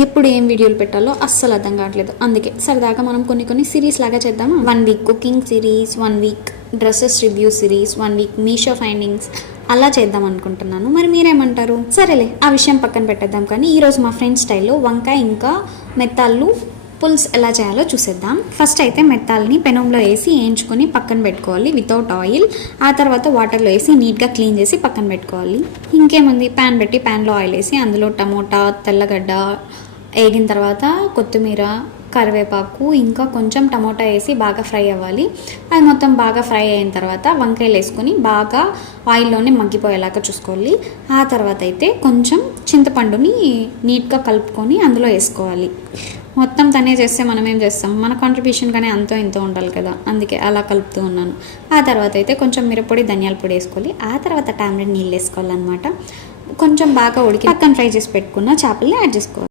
ఎప్పుడు ఏం వీడియోలు పెట్టాలో అస్సలు అర్థం కావట్లేదు. అందుకే సరదాగా మనం కొన్ని సిరీస్ లాగా చేద్దాము. 1 week cooking series, 1 week dresses review series, 1 week Meesho findings అలా చేద్దాం అనుకుంటున్నాను. మరి మీరేమంటారు? సరేలే, ఆ విషయం పక్కన పెట్టేద్దాం. కానీ ఈరోజు మా ఫ్రెండ్ స్టైల్లో వంకాయ ఇంకా మెత్తాళ్ళు పులుసు ఎలా చేయాలో చూసేద్దాం. ఫస్ట్ అయితే మెత్తాలని పెనంలో వేసి వేయించుకొని పక్కన పెట్టుకోవాలి వితౌట్ ఆయిల్. ఆ తర్వాత వాటర్లో వేసి నీట్గా క్లీన్ చేసి పక్కన పెట్టుకోవాలి. ఇంకేముంది, ప్యాన్ పెట్టి ప్యాన్లో ఆయిల్ వేసి అందులో టమోటా, తెల్లగడ్డ వేగిన తర్వాత కొత్తిమీర, కరివేపాకు ఇంకా కొంచెం టమోటా వేసి బాగా ఫ్రై అవ్వాలి. అది మొత్తం బాగా ఫ్రై అయిన తర్వాత వంకాయలు వేసుకొని బాగా ఆయిల్లోనే మగ్గిపోయేలాగా చూసుకోవాలి. ఆ తర్వాత అయితే కొంచెం చింతపండుని నీట్గా కలుపుకొని అందులో వేసుకోవాలి. మొత్తం తనే చేస్తే మనం ఏం చేస్తాం, మన కాంట్రిబ్యూషన్ కానీ అంతో ఇంతో ఉండాలి కదా, అందుకే అలా కలుపుతూ ఉన్నాను. ఆ తర్వాత అయితే కొంచెం మిరప్పొడి, ధనియాల పొడి వేసుకోవాలి. ఆ తర్వాత టామరిన్ నీళ్ళు వేసుకోవాలన్నమాట. కొంచెం బాగా ఉడికి పక్కన ఫ్రై చేసి పెట్టుకున్న చేపల్ని యాడ్ చేసుకోవాలి.